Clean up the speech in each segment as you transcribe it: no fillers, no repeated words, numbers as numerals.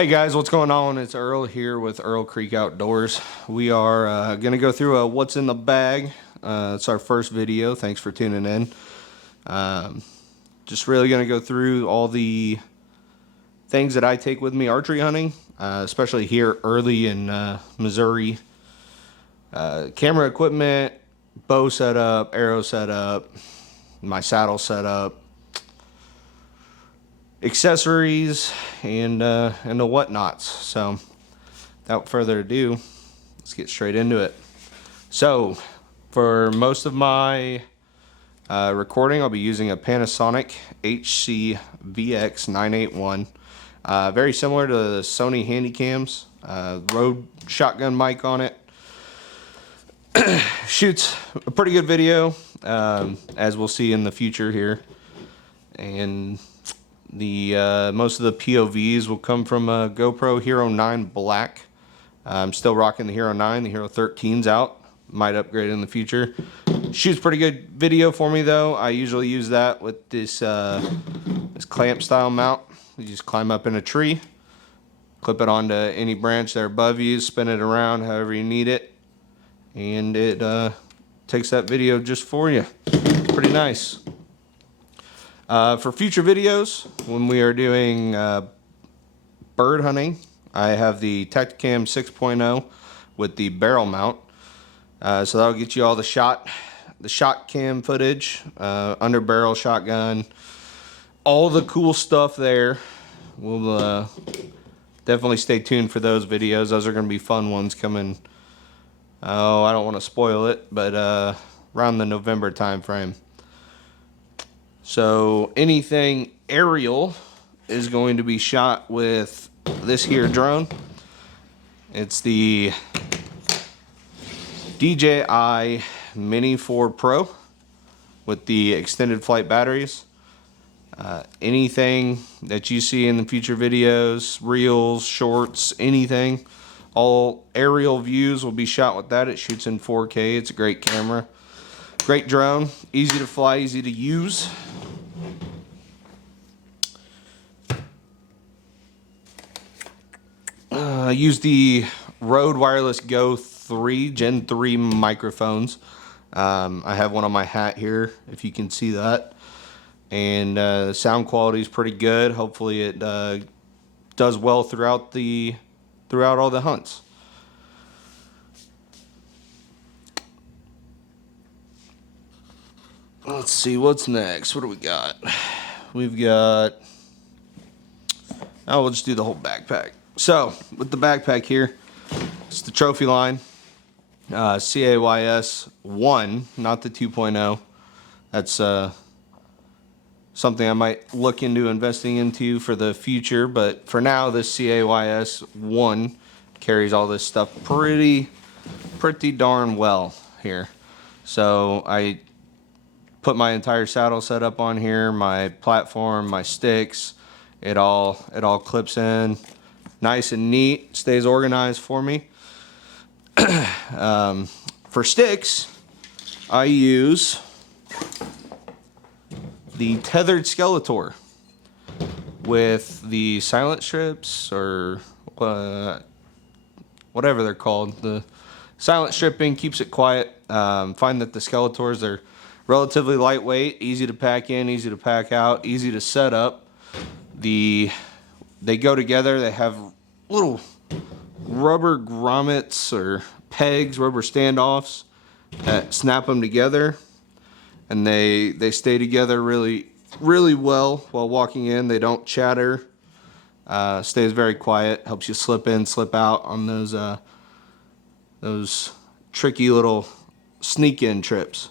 Hey guys, what's going on? It's Earl here with Earl Creek Outdoors. We are going to go through a what's in the bag. It's our first video. Thanks for tuning in. Just really going to go through all the things that I take with me archery hunting, especially here early in Missouri. Camera equipment, bow setup, arrow setup, my saddle setup, accessories, and the whatnots. So without further ado, let's get straight into it. So for most of my recording, I'll be using a Panasonic HC VX981, very similar to the Sony Handycams. Rode shotgun mic on it. Shoots a pretty good video, as we'll see in the future here. And the most of the POVs will come from a GoPro Hero 9 Black. I'm still rocking the Hero 9. The Hero 13's out. Might upgrade in the future. Shoots pretty good video for me though. I usually use that with this this clamp style mount. You just climb up in a tree, clip it onto any branch there above you, spin it around however you need it, and it takes that video just for you. Pretty nice. For future videos, when we are doing bird hunting, I have the Tactacam 6.0 with the barrel mount. So that'll get you all the shot cam footage, under barrel shotgun, all the cool stuff there. We'll definitely stay tuned for those videos. Those are going to be fun ones coming. Oh, I don't want to spoil it, but around the November time frame. So anything aerial is going to be shot with this here drone. It's the DJI Mini 4 Pro with the extended flight batteries. Anything that you see in the future videos, reels, shorts, anything, all aerial views will be shot with that. It shoots in 4K. It's a great camera. Great drone, easy to fly, easy to use. I use the Rode Wireless Go 3 Gen 3 microphones. I have one on my hat here, if you can see that. And the sound quality is pretty good. Hopefully it does well throughout all the hunts. Let's see what's next. What do we got? We've got, we'll just do the whole backpack. So with the backpack here, it's the Trophy Line CAYS 1, not the 2.0. That's something I might look into investing into for the future, but for now this CAYS 1 carries all this stuff pretty darn well here. So I put my entire saddle setup on here, my platform, my sticks. It all clips in nice and neat, stays organized for me. For sticks, I use the tethered Skeletor with the silent strips, or whatever they're called. The silent stripping keeps it quiet. Find that the Skeletors are relatively lightweight, easy to pack in, easy to pack out, easy to set up. They go together. They have little rubber grommets or pegs, rubber standoffs that snap them together, and they stay together really well while walking in. They don't chatter. Stays very quiet. Helps you slip in, slip out on those tricky little sneak in trips.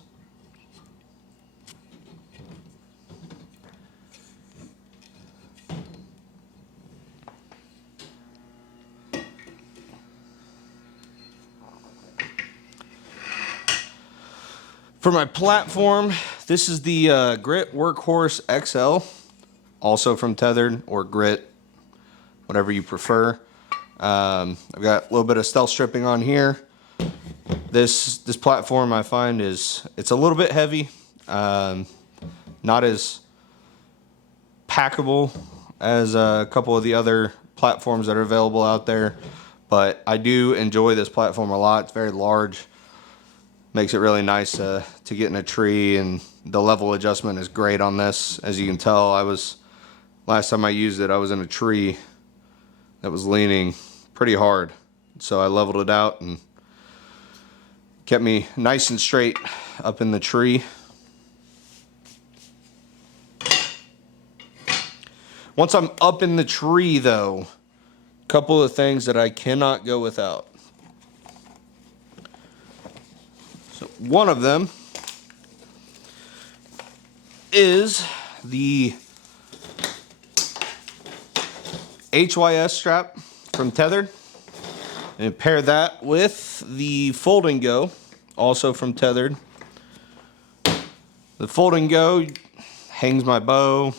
For my platform, this is the Grit Workhorse XL, also from Tethered, or Grit, whatever you prefer. I've got a little bit of stealth stripping on here. This platform I find it's a little bit heavy, not as packable as a couple of the other platforms that are available out there. But I do enjoy this platform a lot. It's very large. Makes it really nice to get in a tree, and the level adjustment is great on this. As you can tell, last time I used it, I was in a tree that was leaning pretty hard. So I leveled it out and kept me nice and straight up in the tree. Once I'm up in the tree though, a couple of things that I cannot go without. So one of them is the HYS strap from Tethered. And pair that with the Fold and Go, also from Tethered. The Fold and Go hangs my bow,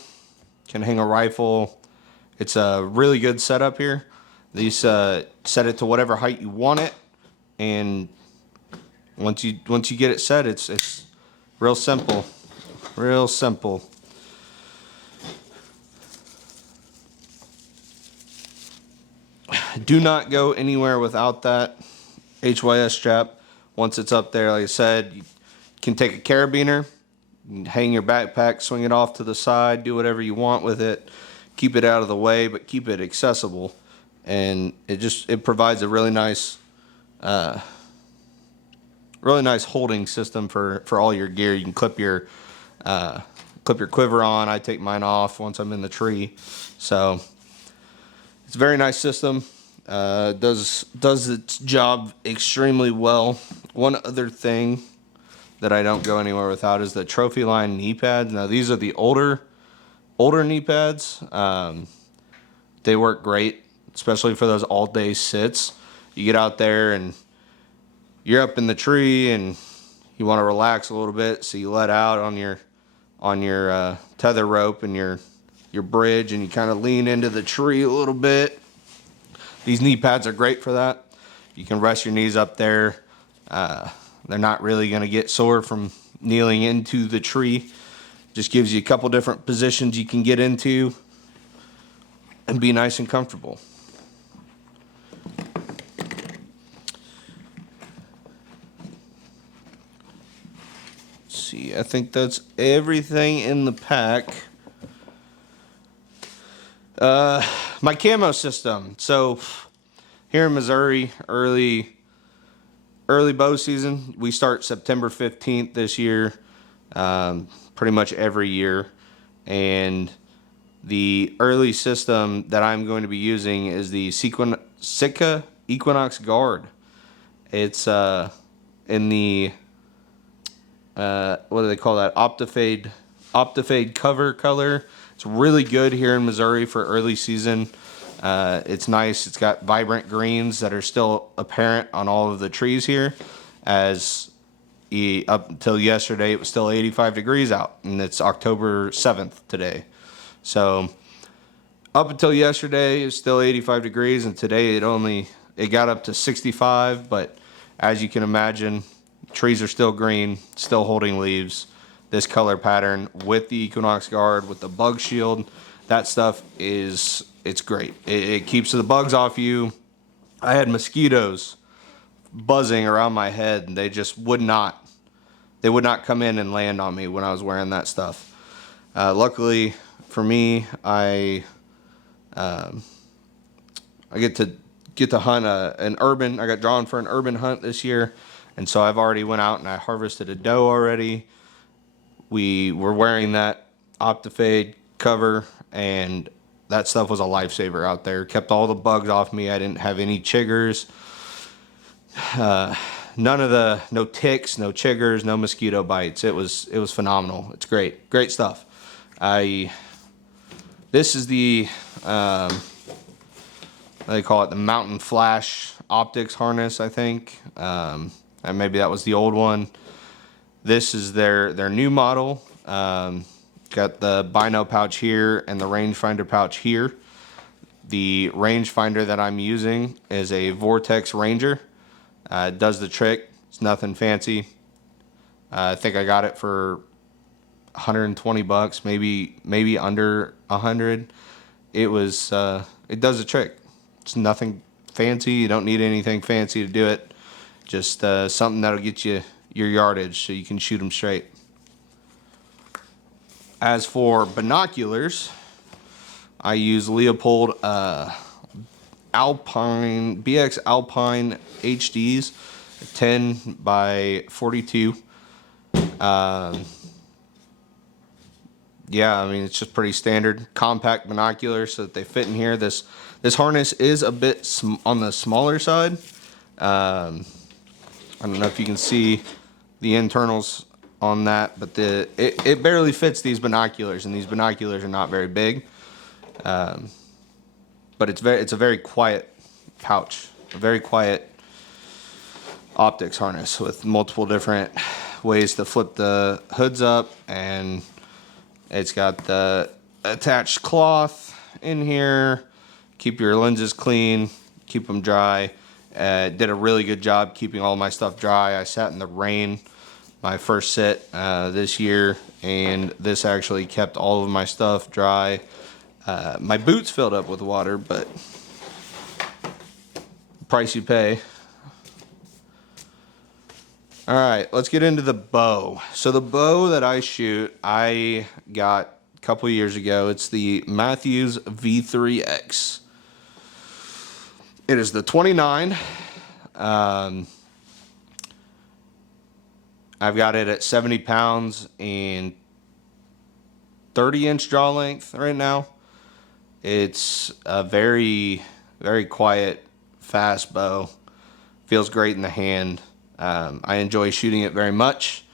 can hang a rifle. It's a really good setup here. These set it to whatever height you want it, and once you get it set, it's real simple, real simple. Do not go anywhere without that HYS strap. Once it's up there, like I said, you can take a carabiner, hang your backpack, swing it off to the side, do whatever you want with it. Keep it out of the way, but keep it accessible. And it provides a really nice holding system for all your gear. You can clip your quiver on. I take mine off once I'm in the tree. So it's a very nice system. Does its job extremely well. One other thing that I don't go anywhere without is the Trophyline knee pads. Now these are the older knee pads. They work great, especially for those all day sits. You get out there and you're up in the tree and you want to relax a little bit, so you let out on your tether rope and your bridge, and you kind of lean into the tree a little bit. These knee pads are great for that. You can rest your knees up there. They're not really going to get sore from kneeling into the tree. Just gives you a couple different positions you can get into and be nice and comfortable. Let's see, I think that's everything in the pack. My camo system. So here in Missouri, early bow season, we start September 15th this year, pretty much every year. And the early system that I'm going to be using is the Sitka Equinox Guard. It's in the what do they call that? Optifade cover color. It's really good here in Missouri for early season. It's nice. It's got vibrant greens that are still apparent on all of the trees here. Up until yesterday, it was still 85 degrees out, and it's October 7th today. So up until yesterday, it was still 85 degrees, and today it got up to 65. But as you can imagine, trees are still green, still holding leaves. This color pattern with the Equinox Guard, with the bug shield, that stuff it's great. It keeps the bugs off you. I had mosquitoes buzzing around my head, and they would not come in and land on me when I was wearing that stuff. Luckily for me, I get to hunt an urban. I got drawn for an urban hunt this year, and so I've already went out and I harvested a doe already. We were wearing that Optifade cover, and that stuff was a lifesaver out there. Kept all the bugs off me. I didn't have any chiggers. No ticks, no chiggers, no mosquito bites. It was phenomenal. It's great stuff. This is the what they call it, the Mountain Flash optics harness, I think. And maybe that was the old one. This is their new model. Got the bino pouch here and the rangefinder pouch here. The rangefinder that I'm using is a Vortex Ranger. It does the trick. It's nothing fancy. I think I got it for $120, maybe under $100. It was it does a trick. It's nothing fancy. You don't need anything fancy to do it. Just something that'll get you your yardage so you can shoot them straight. As for binoculars, I use Leupold Alpine BX Alpine HDs, 10 by 42. Yeah, I mean, it's just pretty standard compact binoculars so that they fit in here. This harness is a bit on the smaller side. I don't know if you can see the internals on that, but it barely fits these binoculars, and these binoculars are not very big. But it's a very quiet pouch, a very quiet optics harness with multiple different ways to flip the hoods up, and it's got the attached cloth in here. Keep your lenses clean, keep them dry. Did a really good job keeping all my stuff dry. I sat in the rain my first sit this year, and this actually kept all of my stuff dry. My boots filled up with water, but price you pay. All right, let's get into the bow. So the bow that I shoot, I got a couple years ago. It's the Mathews V3X. It is the 29. I've got it at 70 pounds and 30-inch draw length right now. It's a very, very quiet, fast bow. Feels great in the hand. I enjoy shooting it very much.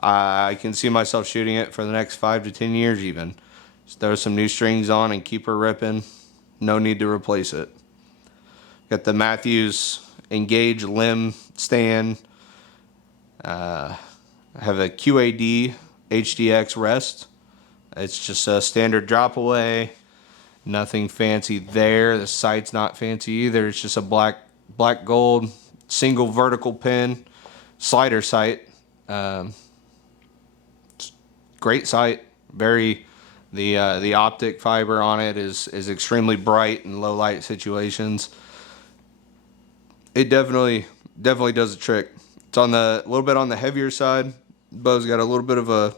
I can see myself shooting it for the next 5 to 10 years even. Just throw some new strings on and keep her ripping. No need to replace it. Got the Mathews Engage limb stand. I have a QAD HDX rest. It's just a standard drop away. Nothing fancy there. The sight's not fancy either. It's just a black gold single vertical pin slider sight. Great sight. The optic fiber on it is extremely bright in low light situations. It definitely does a trick. It's on a little bit on the heavier side. Bow's got a little bit of a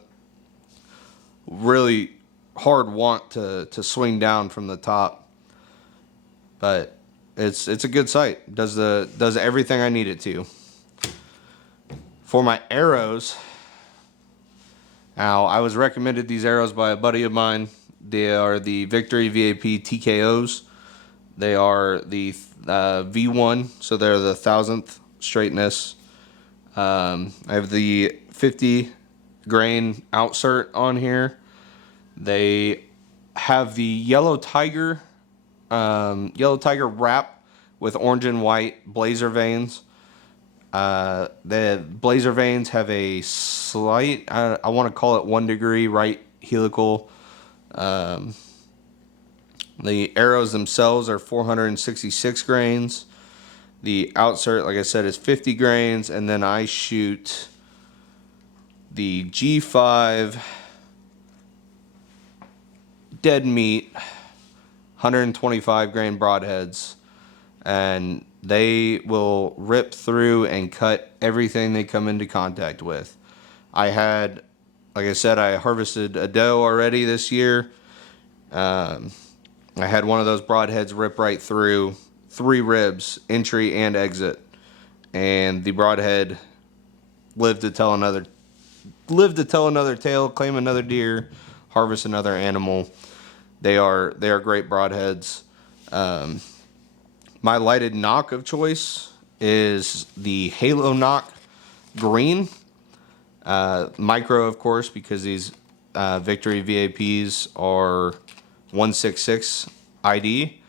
really hard want to swing down from the top, but it's a good sight. Does everything I need it to. For my arrows, now I was recommended these arrows by a buddy of mine. They are the Victory VAP TKOs. They are the V1, so they're the 1000th straightness. I have the 50 grain outsert on here. They have the Yellow Tiger wrap with orange and white blazer vanes. The blazer vanes have a slight, I want to call it 1 degree right helical. The arrows themselves are 466 grains. The outsert, like I said, is 50 grains, and then I shoot the G5 dead meat 125 grain broadheads, and they will rip through and cut everything they come into contact with. Like I said, I harvested a doe already this year. I had one of those broadheads rip right through 3 ribs, entry and exit, and the broadhead lived to tell another tale, claim another deer, harvest another animal. They are great broadheads. My lighted knock of choice is the Halo Knock Green. Micro, of course, because these Victory VAPs are 166 ID.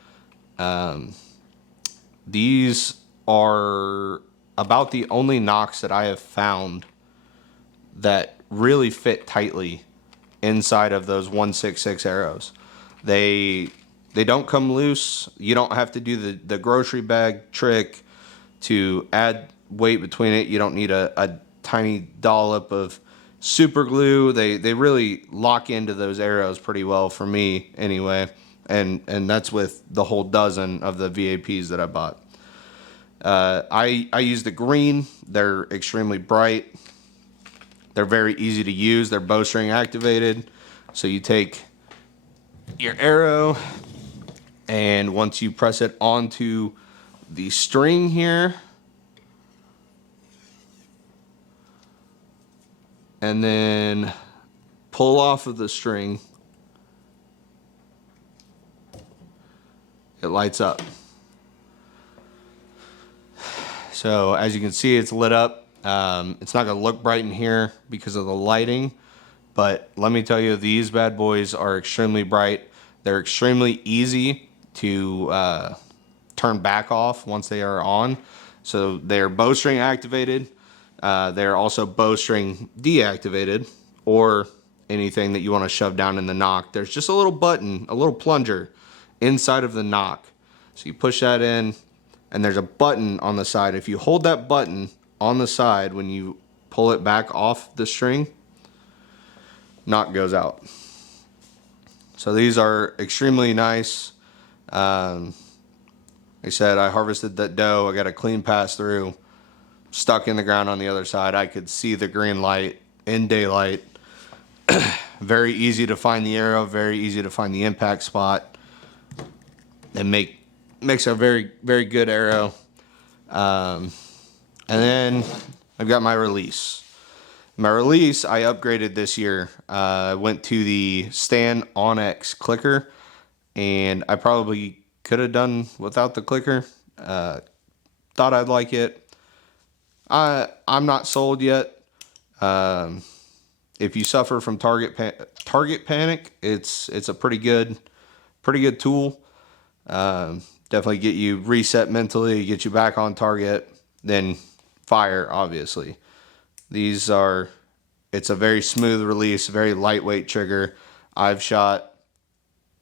These are about the only knocks that I have found that really fit tightly inside of those 166 arrows. They don't come loose. You don't have to do the grocery bag trick to add weight between it. You don't need a tiny dollop of super glue. They really lock into those arrows pretty well for me anyway. And that's with the whole dozen of the VAPs that I bought. I use the green. They're extremely bright. They're very easy to use. They're bowstring activated. So you take your arrow, and once you press it onto the string here, and then pull off of the string, it lights up. So as you can see, it's lit up. It's not gonna look bright in here because of the lighting, but let me tell you, these bad boys are extremely bright. They're extremely easy to turn back off once they are on. So they're bowstring activated. They're also bowstring deactivated, or anything that you want to shove down in the nock. There's just a little button, a little plunger inside of the nock. So you push that in, and there's a button on the side. If you hold that button on the side when you pull it back off the string, nock goes out. So these are extremely nice. Like I said, I harvested that doe. I got a clean pass through, stuck in the ground on the other side. I could see the green light in daylight. Very easy to find the arrow, very easy to find the impact spot, and makes a very, very good arrow. And then I've got my release. My release I upgraded this year. I went to the Stan Onyx clicker, and I probably could have done without the clicker. Thought I'd like it. I'm not sold yet. If you suffer from target panic, it's a pretty good tool. Definitely get you reset mentally, get you back on target, then fire, obviously. It's a very smooth release, very lightweight trigger. I've shot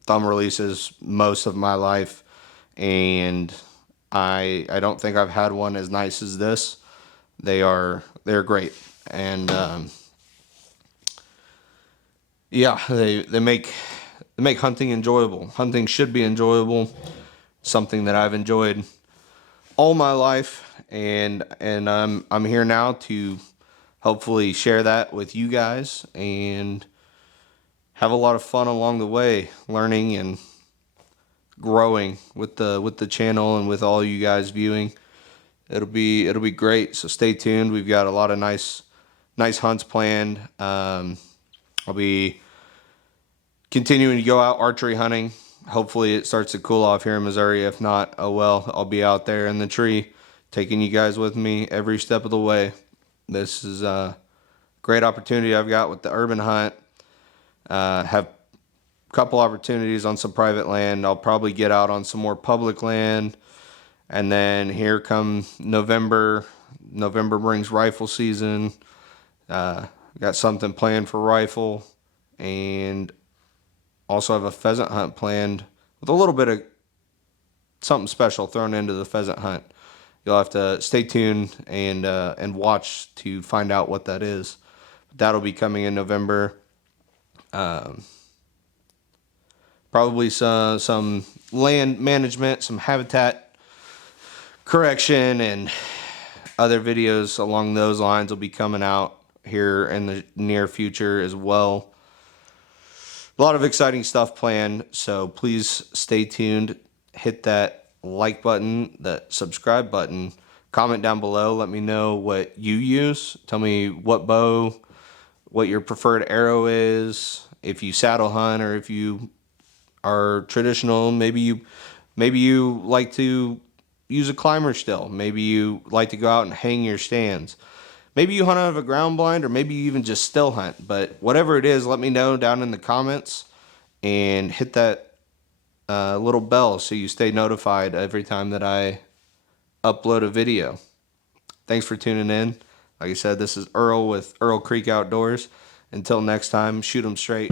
thumb releases most of my life, and I don't think I've had one as nice as this. They're great, and yeah, they make hunting enjoyable. Hunting should be enjoyable. Something that I've enjoyed all my life, and I'm here now to hopefully share that with you guys and have a lot of fun along the way, learning and growing with the channel and with all you guys viewing. It'll be great. So stay tuned. We've got a lot of nice hunts planned. I'll be continuing to go out archery hunting. Hopefully it starts to cool off here in Missouri. If not, oh well, I'll be out there in the tree taking you guys with me every step of the way. This is a great opportunity I've got with the urban hunt. Have a couple opportunities on some private land. I'll probably get out on some more public land. And then here come November. November brings rifle season. Got something planned for rifle, and also have a pheasant hunt planned with a little bit of something special thrown into the pheasant hunt. You'll have to stay tuned and watch to find out what that is. That'll be coming in November. Probably some land management, some habitat correction, and other videos along those lines will be coming out here in the near future as well. A lot of exciting stuff planned, so please stay tuned. Hit that like button, that subscribe button, comment down below. Let me know what you use. Tell me what bow, what your preferred arrow is, if you saddle hunt or if you are traditional. Maybe you like to use a climber still. Maybe you like to go out and hang your stands. Maybe you hunt out of a ground blind, or maybe you even just still hunt. But whatever it is, let me know down in the comments, and hit that little bell so you stay notified every time that I upload a video. Thanks for tuning in. Like I said, this is Earl with Earl Creek Outdoors. Until next time, shoot 'em straight.